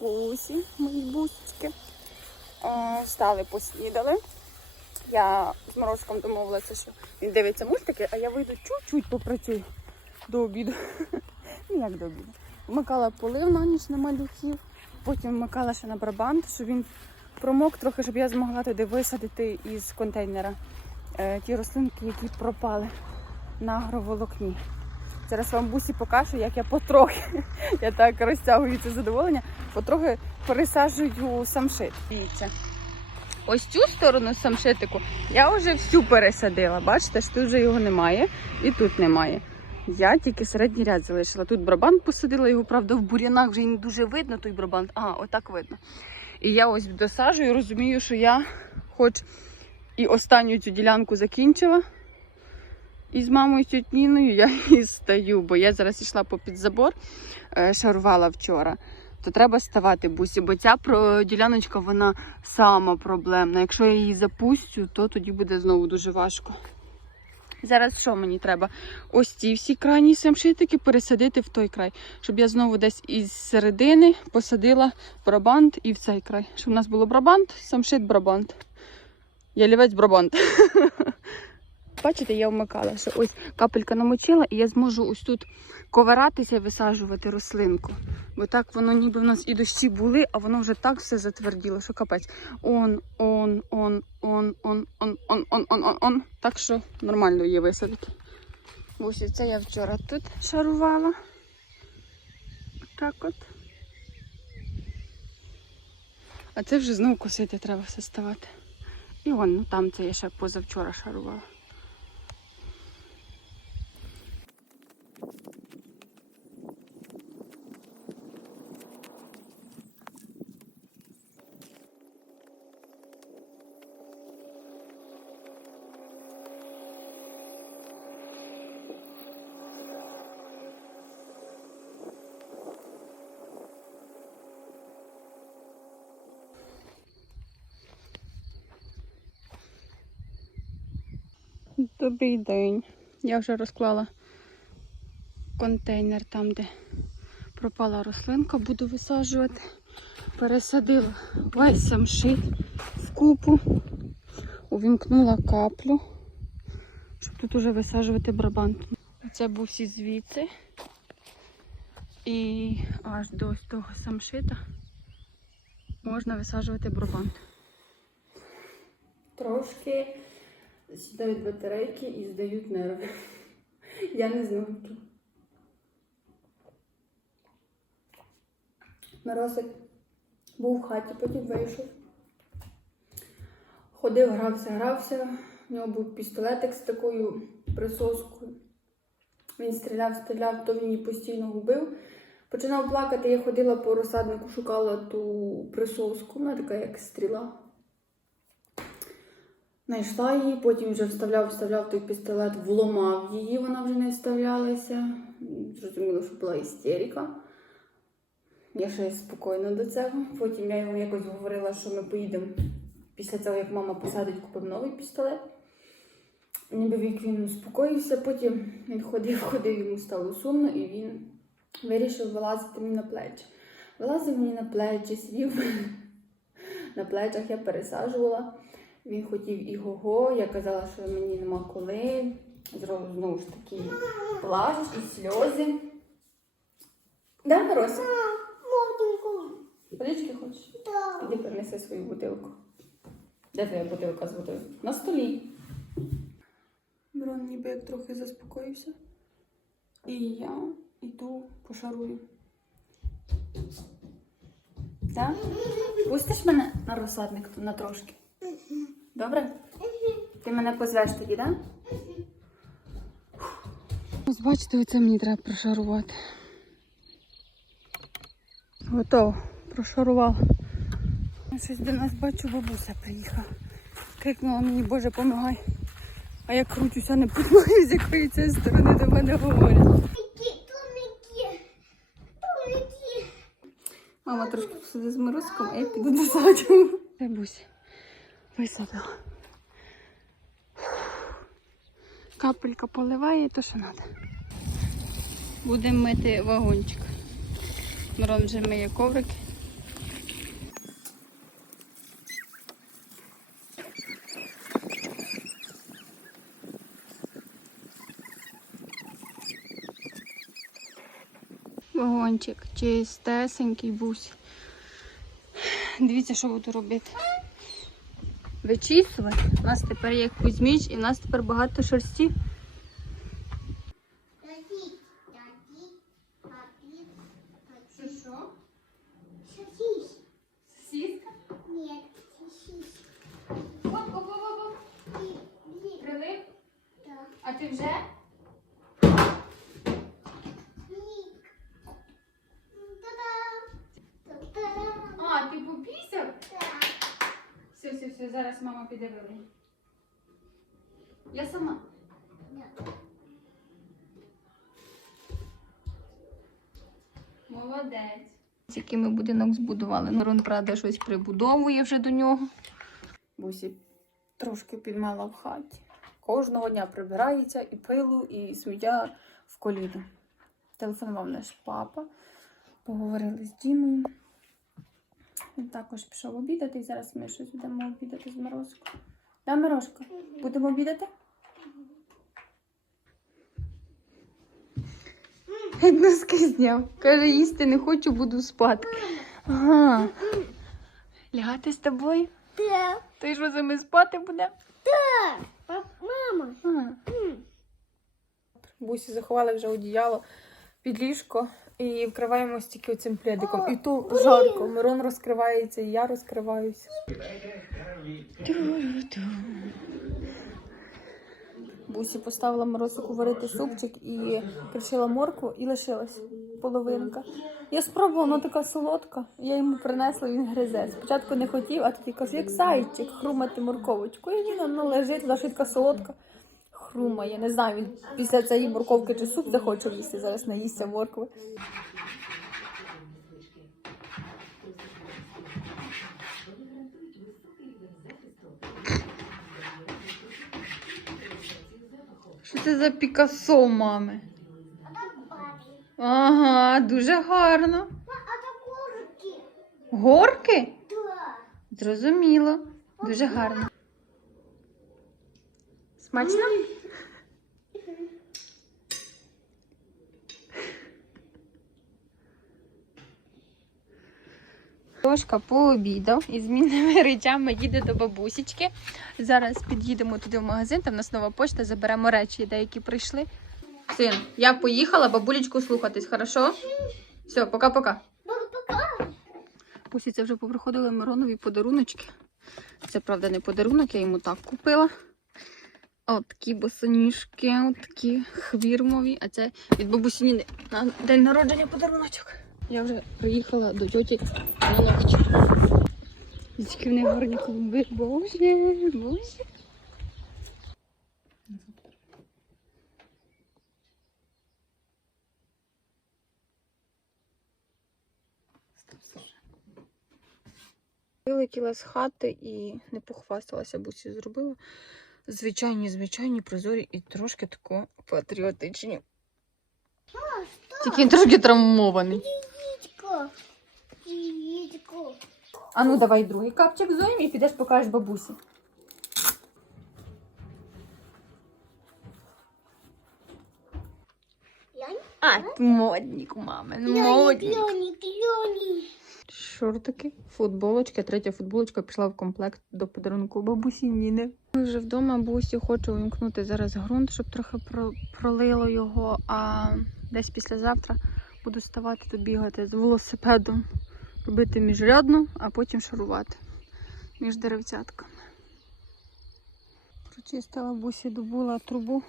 бабусі, мої бусечки. Встали, поснідали. Я з Морозком домовилася, що він дивиться мультики, а я вийду чуть-чуть попрацюю до обіду. Ну як до обіду. Вмикала полив на ніч на малюків, потім вмикала ще на барабан, щоб він промок трохи, щоб я змогла туди висадити із контейнера е, ті рослинки, які пропали на агроволокні. Зараз вам бусі покажу, як я потрохи, я так розтягую це задоволення, потрохи пересаджую самшит. Дивіться. Ось цю сторону самшитику я вже всю пересадила. Бачите, що тут вже його немає і тут немає. Я тільки середній ряд залишила. Тут брабант посадила, його, правда, в бур'янах вже не дуже видно той брабант. А, отак видно. І я ось досаджую, розумію, що я хоч і останню цю ділянку закінчила. І з мамою тьоть я і стаю, бо я зараз йшла попід забор, е, шарувала вчора. То треба ставати бусі, бо ця діляночка вона сама проблемна. Якщо я її запустю, то тоді буде знову дуже важко. Зараз що мені треба? Ось ці всі крайні самшитики пересадити в той край, щоб я знову десь із середини посадила брабант і в цей край. Щоб у нас було брабант, самшит брабант. Ялівець брабант. Бачите, я вмикала, що ось капелька намочила, і я зможу ось тут ковиратися і висаджувати рослинку. Бо так воно ніби в нас і дощі були, а воно вже так все затверділо, що капець. Он, он, он, он, он, он, он, он, он, он, он. Так що нормально її висадити. Ось це я вчора тут шарувала. Так от. А це вже знову косити треба все ставати. І он, ну там це я ще позавчора шарувала. Добрий день. Я вже розклала контейнер там, де пропала рослинка, буду висаджувати. Пересадила весь самшит в купу, увімкнула каплю, щоб тут уже висаджувати брабант. Це був всі звідси. І аж до того самшита можна висаджувати брабант. Трошки сідають батарейки і здають нерви. Я не знаю. Морозик був в хаті, потім вийшов. Ходив, грався, грався. У нього був пістолетик з такою присоскою. Він стріляв, стріляв, то він її постійно губив. Починав плакати, я ходила по розсаднику, шукала ту присоску, вона така як стріла. Знайшла її, потім вже вставляв, вставляв той пістолет, вломав її, вона вже не вставлялася. Зрозуміло, що була істерика. Я ще спокійно до цього. Потім я йому якось говорила, що ми поїдемо після цього, як мама посадить, купив новий пістолет. Ніби вік він успокоївся, потім він ходив, ходив, йому стало сумно, і він вирішив вилазити мені на плечі. Вилазив мені на плечі, сидів на плечах, я пересаджувала. Він хотів і го-го, я казала, що мені нема коли. Знову, знову ж таки плач і сльози. Да, Мирося? Водички хочеш? Іди принеси свою бутилку. Де твоя бутилка з водою? На столі. Мирон ніби як трохи заспокоївся. І я йду пошарую. Так? Пустиш мене на розсадник на трошки? Добре? Ти мене позвеш тоді, так? Ось бачите, оце мені треба прошарувати. Готово, прошарувала. Щось до нас бачу, бабуся приїхала. Крикнула мені, Боже, помагай. А я крутюся, не подумаю, з якої цієї сторони до мене говорять. Мама трошки посидить з морозком, а я піду до саду. Бабуся Висадила. Капелька поливає, то що треба. Будемо мити вагончик. Мирон вже миє коврики. Вагончик чистесенький бусь. Дивіться, що буду робити. Вичісувати. У нас тепер є Кузьміч і в нас тепер багато шерсті. А ти татик, Що татик. що? Сосис. Сіска? Нет, сосис. Оп, оп, оп, оп. И- и- Прилип. да. А ти вже? И- Та-дам! Та-дам! А, ти попісяв? Да. Все, все, все, зараз мама піде вилий. Я сама. Молодець. Який ми будинок збудували. Мирон, правда, щось прибудовує вже до нього. Бусі трошки підмела в хаті. Кожного дня прибирається і пилу, і сміття в коліно. Телефонував наш папа, поговорили з Дімою. Він також пішов обідати, і зараз ми щось будемо обідати з Морозкою. Да, Мирошка? Будемо обідати? Носки зняв. Каже, їсти не хочу, буду спати. Ага. Лягати з тобою? Да. Ти що за ми спати буде? Да. Пап- Мама. Ага. Бусі заховали вже одіяло під ліжко і вкриваємось тільки цим пледиком. І то жарко. Мирон розкривається, і я розкриваюся. Бусі поставила морозику варити супчик і кришила моркву і лишилась половинка. Я спробувала, вона така солодка. Я йому принесла, він гризе. Спочатку не хотів, а тоді каже, як зайчик, хрумати морковочку. І він лежить, вона така солодка. Хрумає. Не знаю, він після цієї морковки чи суп захоче їсти. Зараз наїсться моркви. Що це за Пікассо, мами? Ага, дуже гарно. Горки? Зрозуміло. Дуже гарно. Смачно? Тошка пообідав і змінними речами їде до бабусічки. Зараз під'їдемо туди в магазин, там у нас нова почта, заберемо речі, деякі прийшли. Син, я поїхала бабулечку слухатись, хорошо? Все, пока-пока. Пока-пока. Це вже поприходили Миронові подаруночки. Це, правда, не подарунок, я йому так купила. От такі босоніжки, от такі хвірмові. А це від бабусі Ніни на день народження подаруночок. Я вже приїхала до тьоті на ногті. Які в них гарні клумби. Боже, боже. Вилетіла з хати і не похвасталася, бусі зробила. Звичайні, звичайні, прозорі і трошки тако патріотичні. Тільки трошки травмований. А ну давай другий капчик зоїм і підеш покажеш бабусі. А, модник у мами, Льоник, модник. Шортики, футболочка, третя футболочка пішла в комплект до подарунку бабусі Ніни. Ми вже вдома бабусі хочу увімкнути зараз ґрунт, щоб трохи пролило його, а десь післязавтра буду ставати тут бігати з велосипедом, робити міжрядну, а потім шарувати між деревцятками. Прочистила бусі, добула трубу,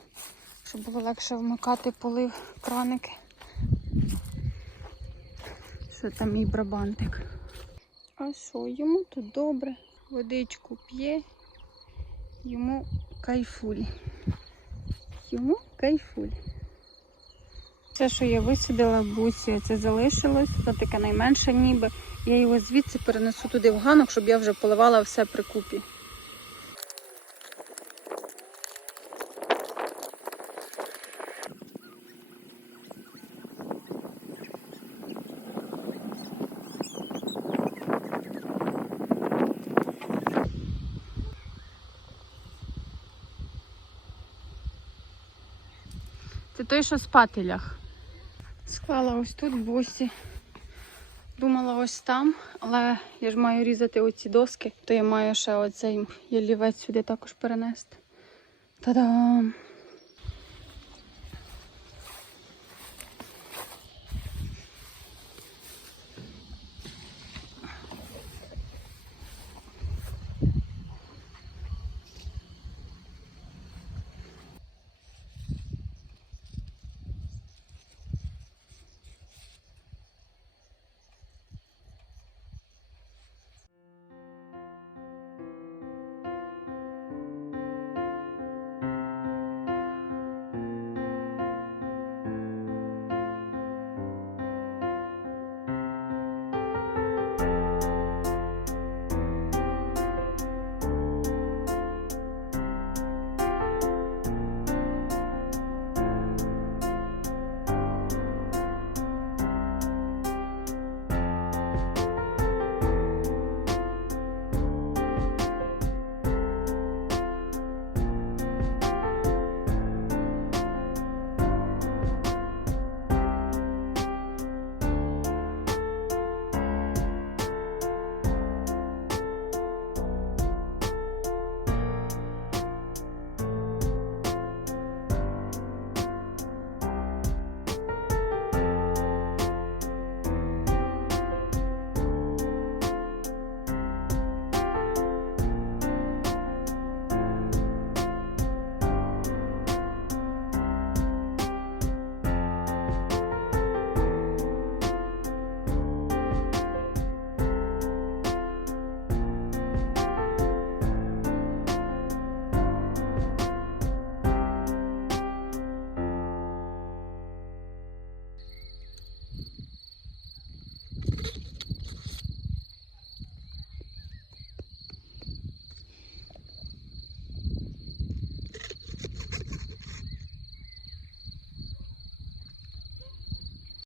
щоб було легше вмикати полив краники. Що там мій брабантик. А що, йому тут добре. Водичку п'є, йому кайфуль. Йому кайфуль. Це, що я висадила бусі, це залишилось. Це таке найменше ніби. Я його звідси перенесу туди в ганок, щоб я вже поливала все при купі. Це той, що спати ляг. Склала ось тут в бусі. Думала ось там, але я ж маю різати оці доски, то я маю ще оцей ялівець сюди також перенести. Та-дам!